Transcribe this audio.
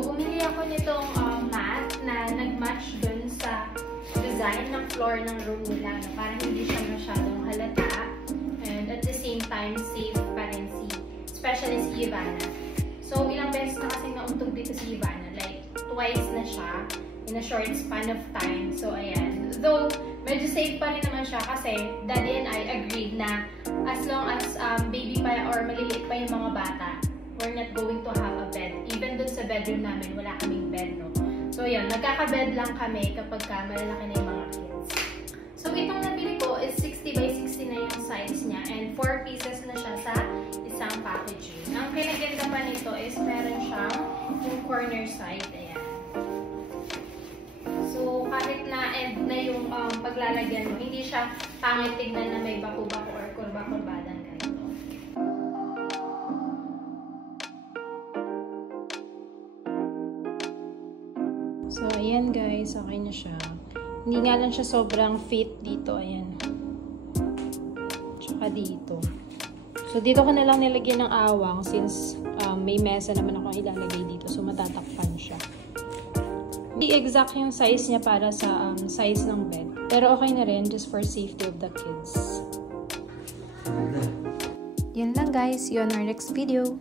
bumili ako nitong mat na nag-match dun sa design ng floor ng room nila. No? Para hindi siya masyadong halata. And at the same time, safe pa rin especially si Ivana. So, ilang beses na kasing nauntog dito si Ivana. Like, twice na siya in a short span of time. So, ayan. Though, medyo safe pa rin naman siya kasi Daddy and I agreed na as long as baby pa or maliliit pa yung mga bata, we're not going to have a bed. Even dun sa bedroom namin, wala kaming bed, no? So, yun. Nagkaka-bed lang kami kapag malalaki na yung mga kids. So, itong nabili ko is 60 by 60 na yung size niya. And 4 pieces na siya sa isang packaging. Ang pinaganda pa nito is meron siyang yung corner side. Ayan. So, kahit na-end na yung paglalagyan mo, hindi siya pangit tignan na may baku-baku or kurba-kurbadan ganito. So, ayan guys. Okay na siya. Hindi nga lang siya sobrang fit dito. Ayan. Tsaka dito. So, dito ko na lang nilagyan ng awang since may mesa naman ako ilalagay dito. So, matatakpan siya. Hindi exact yung size niya para sa size ng bed. Pero okay na rin just for safety of the kids. Yun lang guys. See you on our next video.